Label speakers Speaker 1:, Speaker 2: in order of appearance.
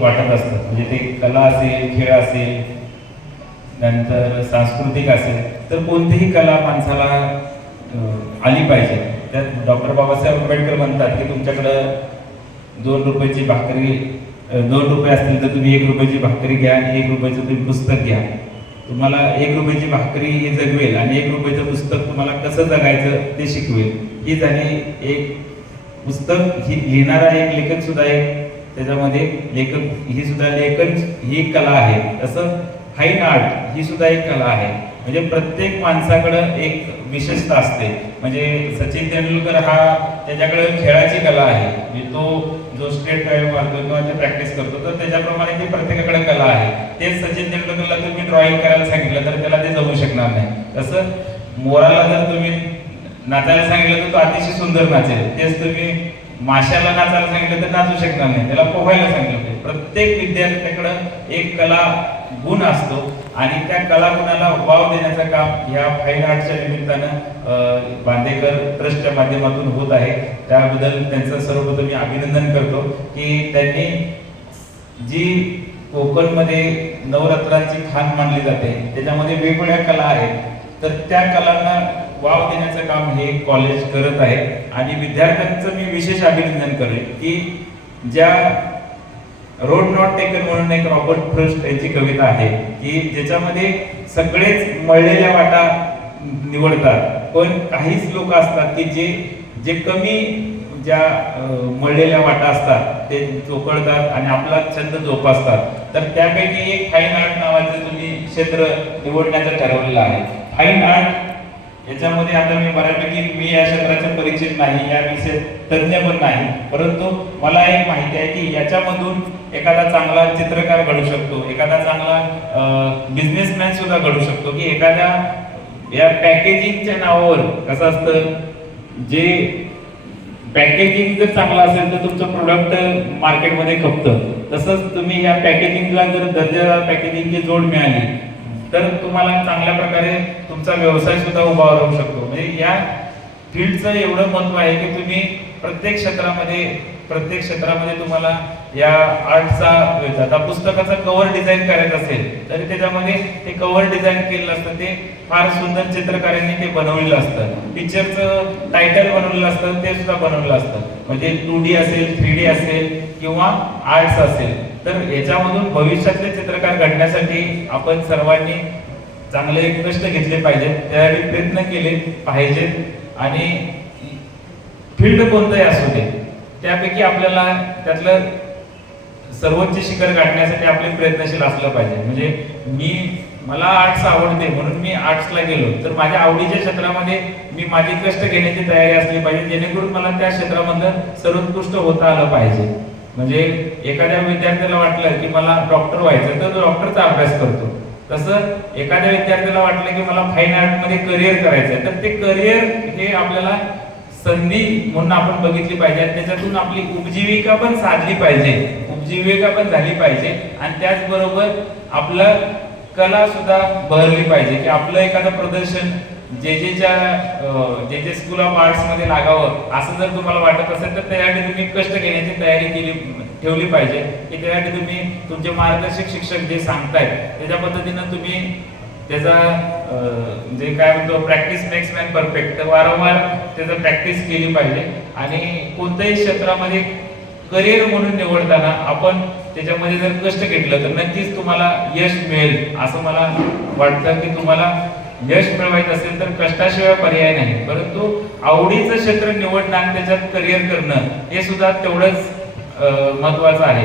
Speaker 1: वाटत असतं. म्हणजे ते कला असेल खेळ असेल नंतर सांस्कृतिक असेल तर कोणतीही कला माणसाला आली पाहिजे. त्यात डॉक्टर बाबासाहेब आंबेडकर म्हणतात की तुमच्याकडं दोन रुपयाची भाकरी दोन रुपये असतील तर तुम्ही एक रुपयाची भाकरी घ्या आणि एक रुपयाचं तुम्ही पुस्तक घ्या. तुम्हाला एक रुपयाची भाकरी हे जगवेल आणि एक रुपयाचं पुस्तक तुम्हाला कसं जगायचं ते शिकवेल. ही झाली एक पुस्तक ही लिहिणारा एक लेखक सुद्धा एक त्याच्यामध्ये लेखक ही सुद्धा लेखन ही कला आहे. तसं फाईन आर्ट ही सुद्धा एक कला आहे. म्हणजे प्रत्येक माणसाकडं एक विशेषता असते. म्हणजे सचिन तेंडुलकर हा त्याच्याकडे खेळाची कला आहे. म्हणजे तो जो स्टेट ड्राईव्ह मारतो किंवा ते प्रॅक्टिस करतो तर त्याच्याप्रमाणे ती प्रत्येकाकडे कला आहे. तेच सचिन तेंडुलकरला तुम्ही ड्रॉइंग करायला सांगितलं तर त्याला ते जमू शकणार नाही. तसं मोराला जर तुम्ही नाचायला सांगितलं तर तो अतिशय सुंदर नाचेल. तेच तुम्ही माशाला नाचायला सांगितलं तर नाचू शकणार नाही. त्याला पोहायला सांगितलं पाहिजे प्रत्येक विद्यार्थ्याकडं एक कला गुण असतो आणि त्या कला गुणाला वाव देण्याचं काम ह्या फाईन आर्टच्या निमित्तानं बांदेकर ट्रस्टच्या माध्यमातून होत आहे. त्याबद्दल त्यांचं सर्वप्रथम मी अभिनंदन करतो की त्यांनी जी कोकणमध्ये नवरात्रांची खान मानली जाते त्याच्यामध्ये वेगवेगळ्या कला आहेत. तर त्या कलांना वाव देण्याचं काम हे कॉलेज करत आहे. आणि विद्यार्थ्यांचं मी विशेष अभिनंदन करेन की ज्या रोड नॉट टेकन म्हणून एक रॉबर्ट फ्रस्ट यांची कविता आहे की ज्याच्यामध्ये सगळेच मळलेल्या वाटा निवडतात. पण काहीच लोक असतात की जे जे कमी ज्या मळलेल्या वाटा असतात ते चोकळतात आणि आपला छंद जोपासतात. तर त्यापैकी एक फाईन आर्ट नावाचं तुम्ही क्षेत्र निवडण्याचं ठरवलेलं आहे. फाईन आर्ट याच्यामध्ये आता मी बऱ्यापैकी मी या क्षेत्राचे परिचित नाही या विषय तज्ञ पण नाही. परंतु मला एक माहिती आहे की याच्यामधून एखादा चांगला चित्रकार घडू शकतो एखादा चांगला बिझनेसमॅन सुद्धा घडू शकतो की एखाद्या या पॅकेजिंगच्या नावावर कसं असतं जे पॅकेजिंग जर चांगलं असेल तर तुमचं प्रोडक्ट मार्केटमध्ये खपतं. तसंच तुम्ही या पॅकेजिंगला जर दर्जेदार पॅकेजिंगची जोड मिळाली तर तुम्हाला चांगल्या प्रकारे तुमचा व्यवसाय सुद्धा उभा राहू शकतो. म्हणजे या फील्डचं एवढं महत्त्व आहे की तुम्ही प्रत्येक क्षेत्रामध्ये प्रत्येक क्षेत्रामध्ये तुम्हाला या आर्टचा आता पुस्तकाचं कव्हर डिझाईन करायचं असेल तरी त्याच्यामध्ये ते कव्हर डिझाईन केलेलं असतं. ते फार सुंदर चित्रकारांनी ते बनवलेलं असतं. पिक्चरचं टायटल बनवलेलं असतं ते सुद्धा बनवलेलं असतं. म्हणजे टू डी असेल थ्री डी असेल किंवा आर्ट्स असेल. तर याच्यामधून भविष्यातले चित्रकार घडण्यासाठी आपण सर्वांनी चांगले कष्ट घेतले पाहिजेत त्यासाठी प्रयत्न केले पाहिजेत. आणि फील्ड कोणतंही असू दे त्यापैकी आपल्याला त्यातलं सर्वोच्च शिखर गाठण्यासाठी आपले प्रयत्नशील असलं पाहिजे. म्हणजे मी मला आर्ट्स आवडते म्हणून मी आर्ट्सला गेलो. तर माझ्या आवडीच्या क्षेत्रामध्ये मी माझी कष्ट घेण्याची तयारी असली पाहिजे जेणेकरून मला त्या क्षेत्रामधलं सर्वोत्कृष्ट होता आलं पाहिजे. म्हणजे एखाद्या विद्यार्थ्याला वाटलं की मला डॉक्टर व्हायचं तर तो डॉक्टरचा अभ्यास करतो. तसं एखाद्या विद्यार्थ्याला वाटलं की मला फाईन आर्टमध्ये करिअर करायचं तर ते करिअर हे आपल्याला संधी म्हणून आपण बघितली पाहिजे आणि त्याच्यातून आपली उपजीविका पण साधली पाहिजे. उपजीविका पण झाली पाहिजे आणि त्याचबरोबर आपलं कला सुद्धा बहरली पाहिजे की आपलं एखादं प्रदर्शन जे जेच्या जे जे स्कूल ऑफ आर्ट्समध्ये लागावं असं जर तुम्हाला वाटत असेल तर त्यासाठी तुम्ही कष्ट घेण्याची तयारी केली ठेवली पाहिजे. की त्यासाठी तुम्ही तुमचे मार्गदर्शक शिक्षक जे सांगतायत त्याच्या पद्धतीनं तुम्ही त्याचा जे म्हणजे काय म्हणतो प्रॅक्टिस मेक्स मॅन परफेक्ट तर वारंवार त्याचं प्रॅक्टिस केली पाहिजे. आणि कोणत्याही क्षेत्रामध्ये करिअर म्हणून निवडताना आपण त्याच्यामध्ये जर कष्ट घेतलं तर नक्कीच तुम्हाला यश मिळेल असं मला वाटतं की तुम्हाला यश मिळवायचं असेल तर कष्टाशिवाय पर्याय नाही. परंतु आवडीचं क्षेत्र निवडणं आणि त्याच्यात करिअर करणं हे सुद्धा तेवढंच अं, महत्वाचं आहे.